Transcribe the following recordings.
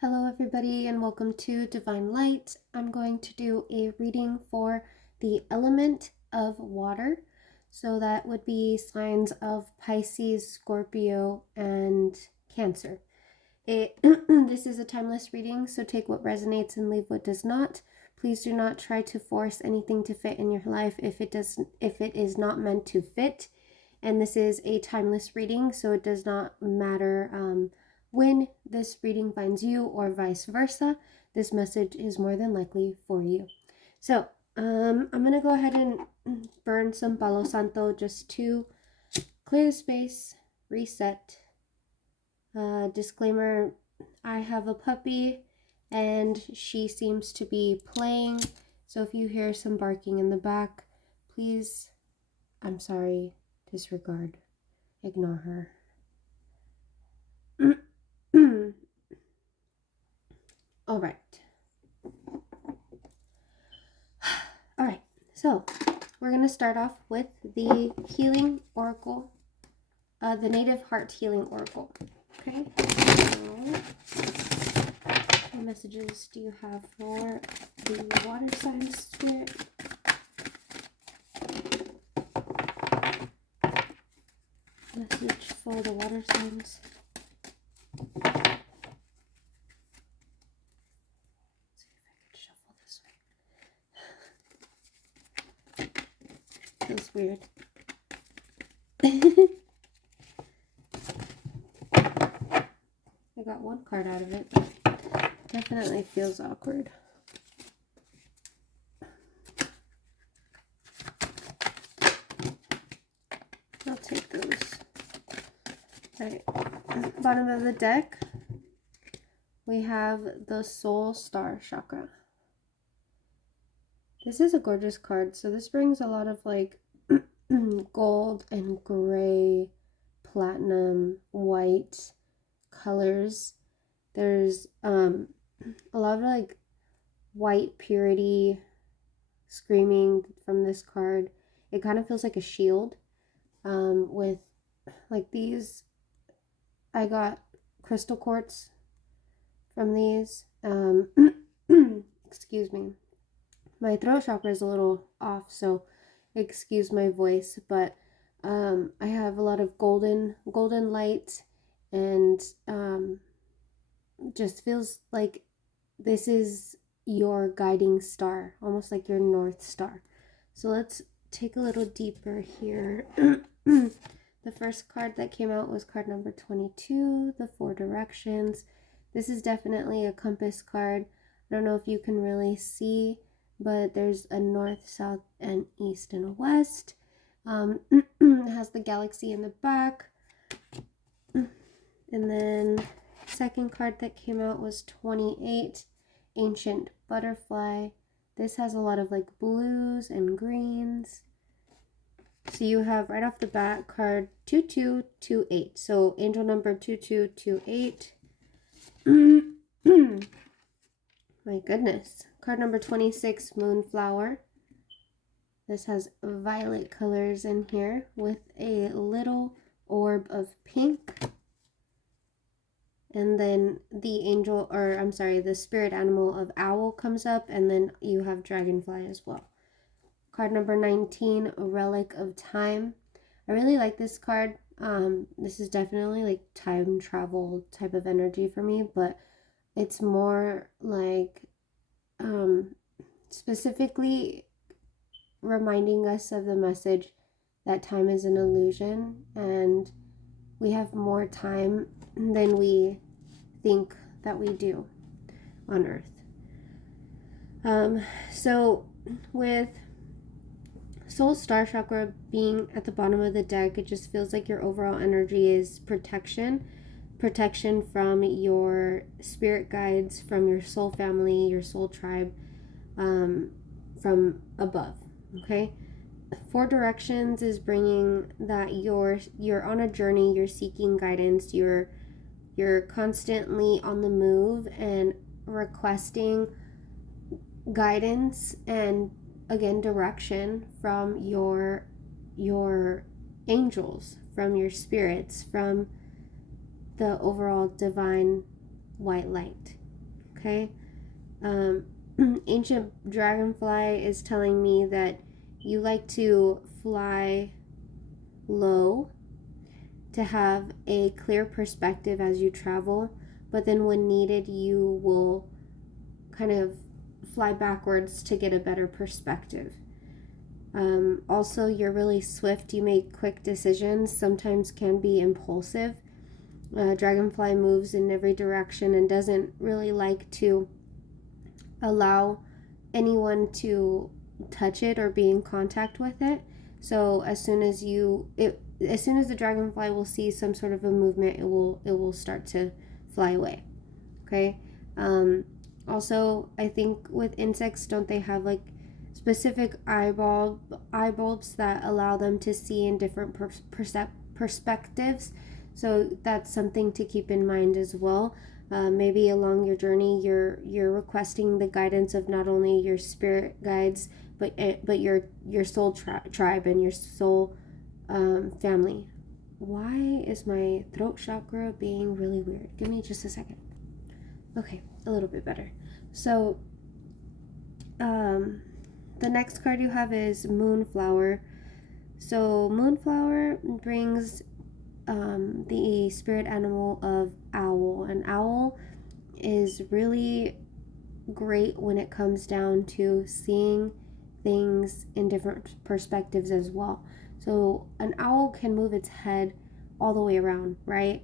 Hello everybody and welcome to Divine Light. I'm going to do a reading for the element of water. So that would be signs of Pisces, Scorpio, and Cancer. This is a timeless reading, so take what resonates and leave what does not. Please do not try to force anything to fit in your life if it is not meant to fit. And this is a timeless reading, so it does not matter when this reading finds you or vice versa. This message is more than likely for you. So I'm going to go ahead and burn some Palo Santo just to clear the space, reset. Disclaimer, I have a puppy and she seems to be playing. So if you hear some barking in the back, please, I'm sorry, disregard, ignore her. All right. All right. So we're going to start off with the healing oracle, the native heart healing oracle. Okay. So, what messages do you have for the water sign spirit? Message for the water signs. Feels weird. I got one card out of it, but definitely feels awkward. I'll take those. Alright, bottom of the deck, we have the Soul Star Chakra. This is a gorgeous card. So this brings a lot of like gold and gray, platinum, white colors. There's a lot of like white purity screaming from this card. It kind of feels like a shield with like these. I got crystal quartz from these. Excuse me. My throat chakra is a little off, so excuse my voice, but I have a lot of golden light, and just feels like this is your guiding star, almost like your North Star. So let's take a little deeper here. The first card that came out was card number 22, the Four Directions. This is definitely a compass card. I don't know if you can really see, but there's a north, south, and east, and a west. It has the galaxy in the back. And then second card that came out was 28, Ancient Butterfly. This has a lot of like blues and greens. So you have right off the bat card 2228. So angel number 2228. My goodness. Card number 26, Moonflower. This has violet colors in here with a little orb of pink. And then the spirit animal of owl comes up, and then you have dragonfly as well. Card number 19, Relic of Time. I really like this card. This is definitely like time travel type of energy for me, but it's more like specifically reminding us of the message that time is an illusion and we have more time than we think that we do on Earth. So with Soul Star Chakra being at the bottom of the deck, it just feels like your overall energy is protection from your spirit guides, from your soul family, your soul tribe, from above. Okay, Four Directions is bringing that you're on a journey, you're seeking guidance, you're constantly on the move and requesting guidance and again direction from your angels, from your spirits, from the overall divine white light. Okay. Ancient dragonfly is telling me that you like to fly low, to have a clear perspective as you travel, but then when needed, you will kind of fly backwards to get a better perspective. Also, you're really swift. You make quick decisions, sometimes can be impulsive. Dragonfly moves in every direction and doesn't really like to allow anyone to touch it or be in contact with it. So as soon as the dragonfly will see some sort of a movement, it will start to fly away. Okay. Also, I think with insects, don't they have like specific eye bulbs that allow them to see in different perspectives? So that's something to keep in mind as well. Maybe along your journey, you're requesting the guidance of not only your spirit guides, but your soul tribe and your soul family. Why is my throat chakra being really weird? Give me just a second. Okay, a little bit better. So, the next card you have is Moonflower. So Moonflower brings the spirit animal of owl. An owl is really great when it comes down to seeing things in different perspectives as well. So an owl can move its head all the way around, right?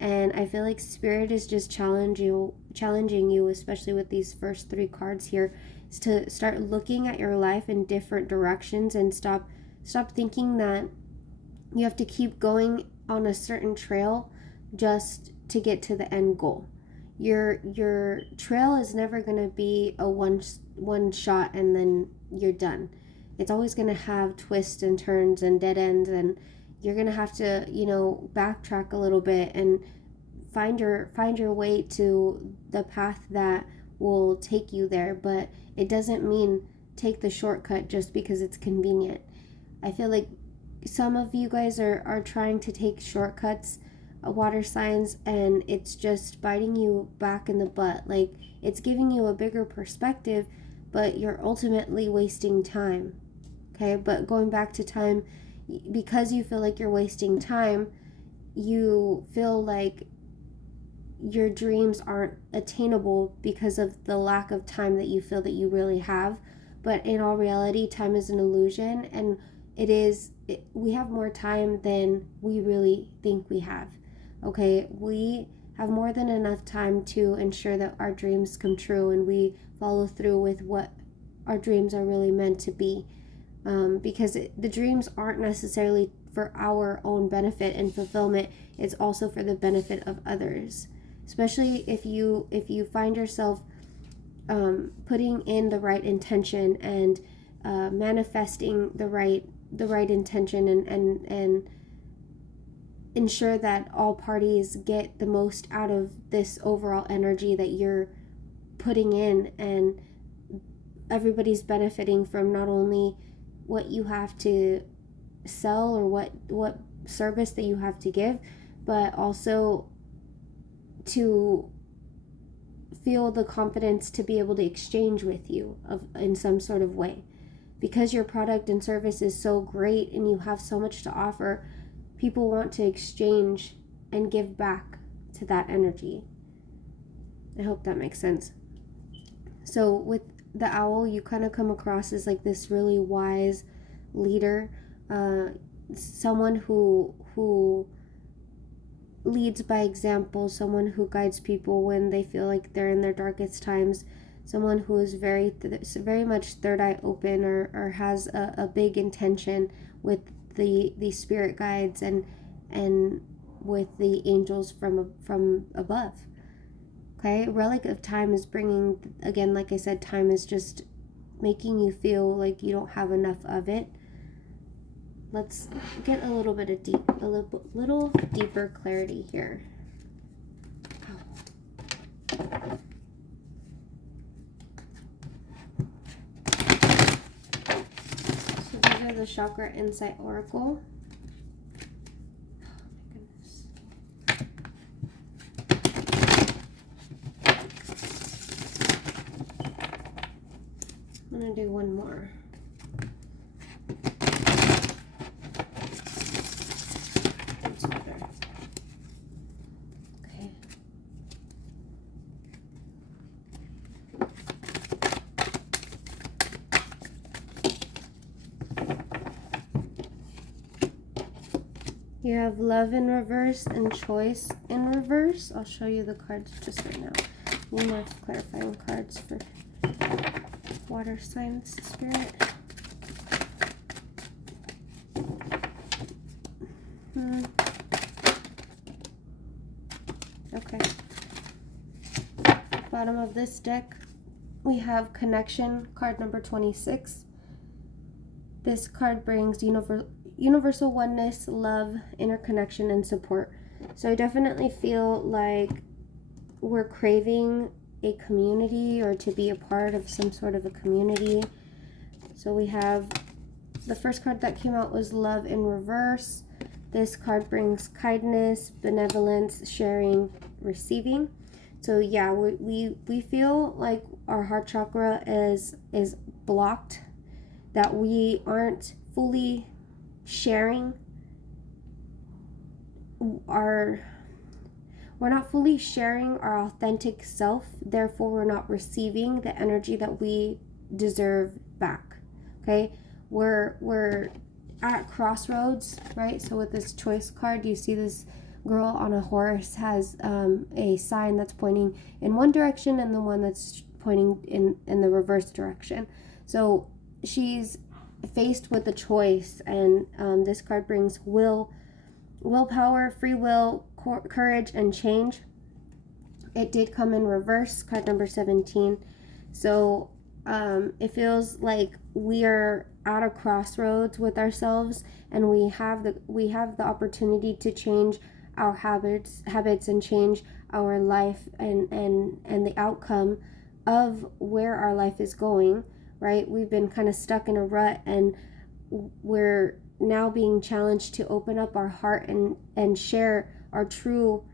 And I feel like spirit is just challenging you, especially with these first 3 cards here, is to start looking at your life in different directions and stop thinking that you have to keep going on a certain trail just to get to the end goal. Your trail is never going to be a one shot and then you're done. It's always going to have twists and turns and dead ends, and you're going to have to, backtrack a little bit and find your way to the path that will take you there. But it doesn't mean take the shortcut just because it's convenient. I feel like some of you guys are trying to take shortcuts, water signs, and it's just biting you back in the butt. Like, it's giving you a bigger perspective, but you're ultimately wasting time. Okay, but going back to time, because you feel like you're wasting time, you feel like your dreams aren't attainable because of the lack of time that you feel that you really have. But in all reality, time is an illusion, and we have more time than we really think we have. Okay, we have more than enough time to ensure that our dreams come true and we follow through with what our dreams are really meant to be. Because the dreams aren't necessarily for our own benefit and fulfillment. It's also for the benefit of others. Especially if you find yourself putting in the right intention and manifesting the right intention and ensure that all parties get the most out of this overall energy that you're putting in, and everybody's benefiting from not only what you have to sell or what service that you have to give, but also to feel the confidence to be able to exchange with you in some sort of way. Because your product and service is so great and you have so much to offer, people want to exchange and give back to that energy. I hope that makes sense. So with the owl, you kind of come across as like this really wise leader, someone who leads by example, someone who guides people when they feel like they're in their darkest times, someone who is very much third eye open or has a big intention with the spirit guides and with the angels from above. Okay, Relic of Time is bringing, again, like I said, time is just making you feel like you don't have enough of it. Let's get a little deeper clarity here. So these are the Chakra Insight Oracle. Oh my goodness. I'm going to do one more. That's better. Okay. You have love in reverse and choice in reverse. I'll show you the cards just right now. One more clarifying cards for water signs spirit. Okay. Bottom of this deck, we have connection, card number 26. This card brings universal oneness, love, interconnection, and support. So I definitely feel like we're craving a community or to be a part of some sort of a community. So we have the first card that came out was love in reverse. This card brings kindness, benevolence, sharing, receiving. So yeah, we feel like our heart chakra is blocked, that we aren't fully sharing we're not fully sharing our authentic self, therefore we're not receiving the energy that we deserve back. Okay, we're at crossroads, right? So with this choice card, you see this girl on a horse has a sign that's pointing in one direction and the one that's pointing in the reverse direction. So she's faced with a choice, and this card brings willpower, free will, courage, and change. It did come in reverse, card number 17. So it feels like we are at a crossroads with ourselves, and we have the opportunity to change our habits and change our life and the outcome of where our life is going, right? We've been kind of stuck in a rut, and we're now being challenged to open up our heart and share our true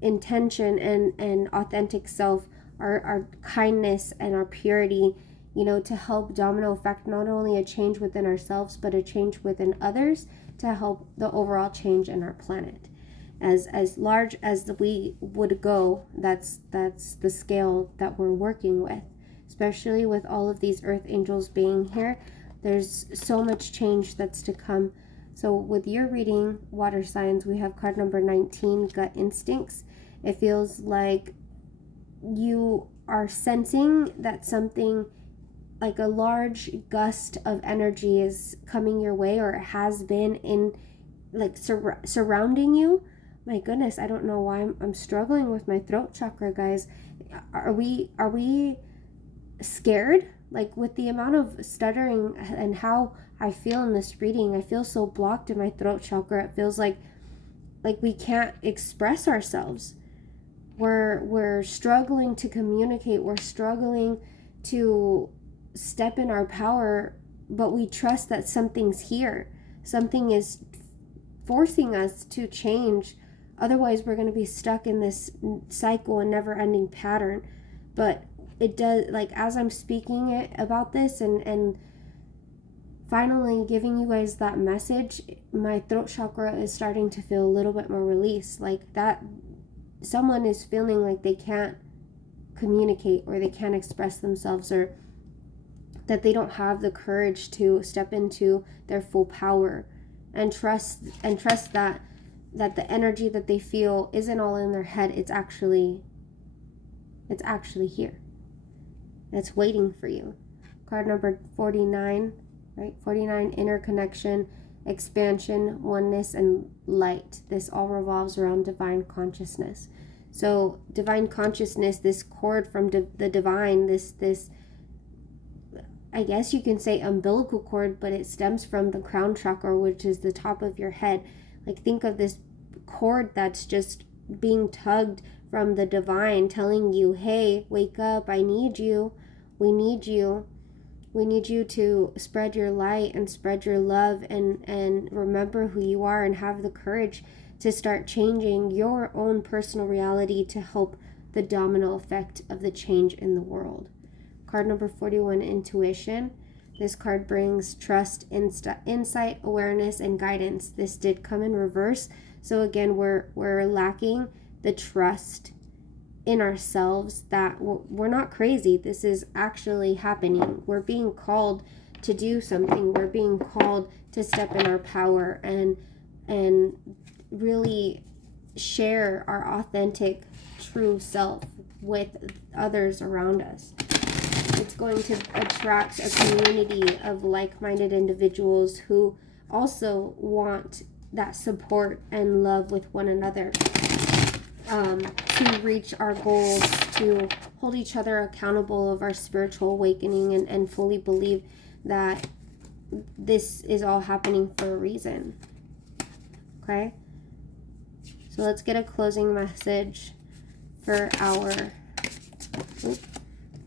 intention and authentic self, our kindness and our purity, to help domino effect not only a change within ourselves but a change within others, to help the overall change in our planet. As large as we would go, that's the scale that we're working with, especially with all of these earth angels being here. There's so much change that's to come. So with your reading, water signs, we have card number 19, gut instincts. It feels like you are sensing that something, like a large gust of energy, is coming your way, or it has been in, like, surrounding you. My goodness, I don't know why I'm struggling with my throat chakra, guys. Are we scared? Like, with the amount of stuttering and how I feel in this reading, I feel so blocked in my throat chakra. It feels like we can't express ourselves. We're struggling to communicate. We're struggling to step in our power, but we trust that something's here. Something is forcing us to change. Otherwise, we're going to be stuck in this cycle and never-ending pattern. But it does, like, as I'm speaking about this and finally giving you guys that message, my throat chakra is starting to feel a little bit more released. Like, that someone is feeling like they can't communicate, or they can't express themselves, or that they don't have the courage to step into their full power, and trust that the energy that they feel isn't all in their head. It's actually here. It's waiting for you. Card number 49, right? 49, interconnection, expansion, oneness, and light. This all revolves around divine consciousness. So divine consciousness, this cord from the divine, this I guess you can say umbilical cord, but it stems from the crown chakra, which is the top of your head. Like, think of this cord that's just being tugged from the divine, telling you, hey, wake up, I need you, we need you. We need you to spread your light and spread your love, and remember who you are, and have the courage to start changing your own personal reality to help the domino effect of the change in the world. Card number 41, intuition. This card brings trust, insight, awareness, and guidance. This did come in reverse. So again, we're lacking the trust in ourselves that we're not crazy. This is actually happening. We're being called to do something. We're being called to step in our power and really share our authentic, true self with others around us. It's going to attract a community of like-minded individuals who also want that support and love with one another, to reach our goals, to hold each other accountable of our spiritual awakening, and fully believe that this is all happening for a reason. Okay? So let's get a closing message for our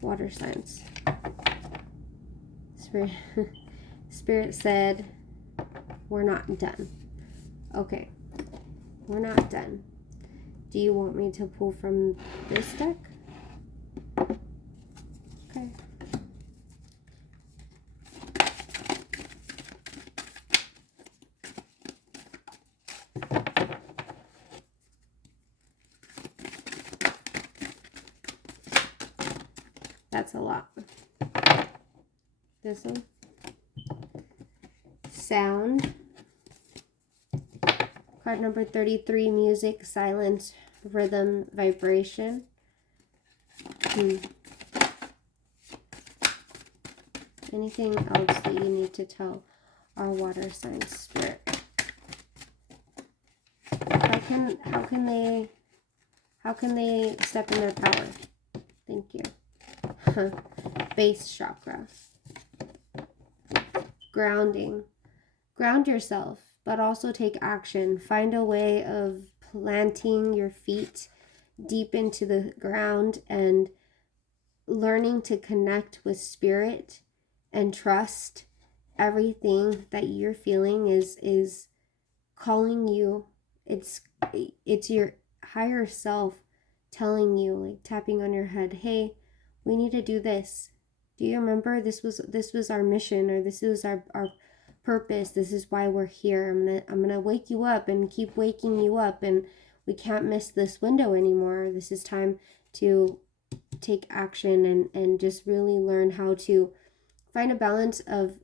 water signs. Spirit said, we're not done. Okay, we're not done. Do you want me to pull from this deck? Okay. That's a lot. This one. Sound. Card number 33, music, silence, rhythm, vibration. Anything else that you need to tell our water sign spirit? How can they step in their power? Thank you. Base chakra. Grounding. Ground yourself, but also take action. Find a way of planting your feet deep into the ground and learning to connect with spirit and trust everything that you're feeling is calling you. It's your higher self telling you, like tapping on your head, hey, we need to do this. Do you remember this was our mission, or this is our purpose? This is why we're here. I'm gonna wake you up and keep waking you up, and we can't miss this window anymore. This is time to take action and just really learn how to find a balance of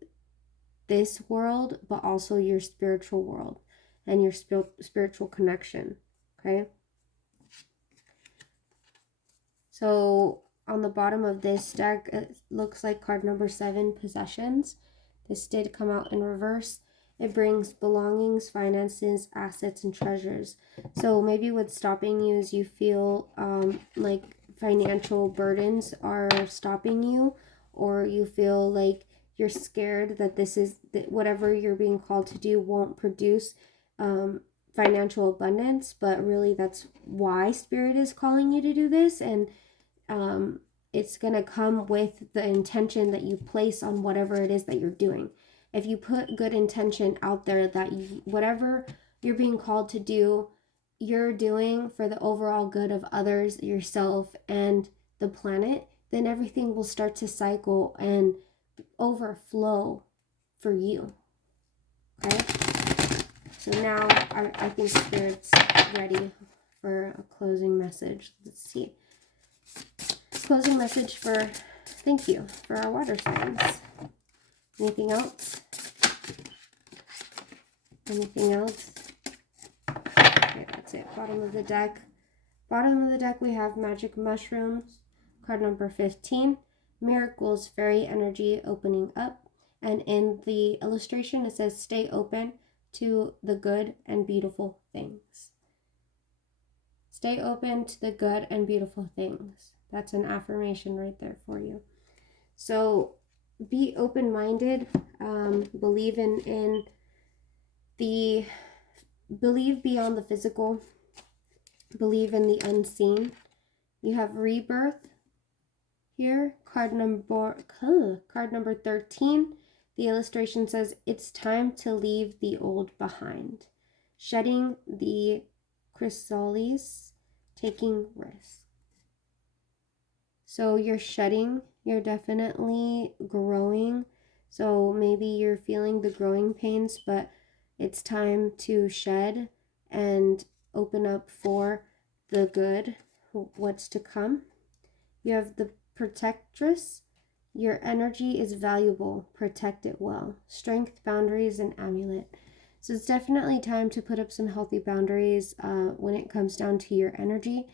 this world, but also your spiritual world and your spiritual connection. Okay. So on the bottom of this deck, it looks like card number 7, possessions. This did come out in reverse. It brings belongings, finances, assets, and treasures. So maybe what's stopping you is you feel like financial burdens are stopping you, or you feel like you're scared that that whatever you're being called to do won't produce financial abundance, but really that's why Spirit is calling you to do this. And it's going to come with the intention that you place on whatever it is that you're doing. If you put good intention out there that whatever you're being called to do, you're doing for the overall good of others, yourself, and the planet, then everything will start to cycle and overflow for you. Okay? So now I think Spirit's ready for a closing message. Let's see. Closing message for thank you for our water signs. Anything else? Anything else? Okay, that's it. Bottom of the deck. Bottom of the deck we have magic mushrooms. Card number 15. Miracles, fairy energy opening up. And in the illustration it says stay open to the good and beautiful things. Stay open to the good and beautiful things. That's an affirmation right there for you. So be open-minded. Believe believe beyond the physical. Believe in the unseen. You have rebirth here. Card number 13. The illustration says it's time to leave the old behind. Shedding the chrysalis, taking risks. So you're shedding You're definitely growing. So maybe you're feeling the growing pains, but it's time to shed and open up for the good, what's to come. You have the protectress. Your energy is valuable. Protect it well. Strength, boundaries, and amulet. So it's definitely time to put up some healthy boundaries when it comes down to your energy.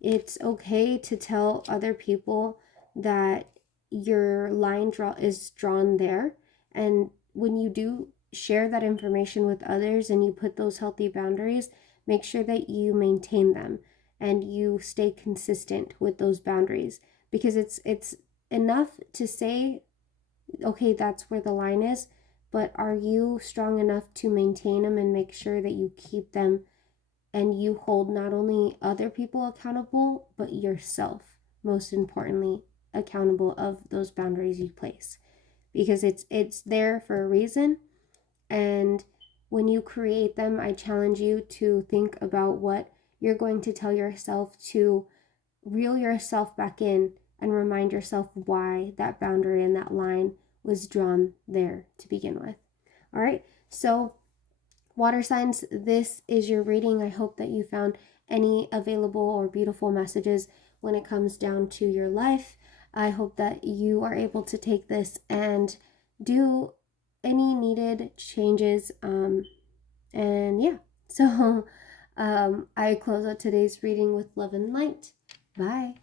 It's okay to tell other people that your line is drawn there. And when you do share that information with others and you put those healthy boundaries, make sure that you maintain them and you stay consistent with those boundaries, because it's enough to say, okay, that's where the line is, but are you strong enough to maintain them and make sure that you keep them and you hold not only other people accountable, but yourself, most importantly, accountable of those boundaries you place, because it's there for a reason. And when you create them, I challenge you to think about what you're going to tell yourself to reel yourself back in and remind yourself why that boundary and that line was drawn there to begin with. All right, so water signs, this is your reading. I hope that you found any available or beautiful messages when it comes down to your life. I hope that you are able to take this and do any needed changes. And yeah, so I close out today's reading with love and light. Bye.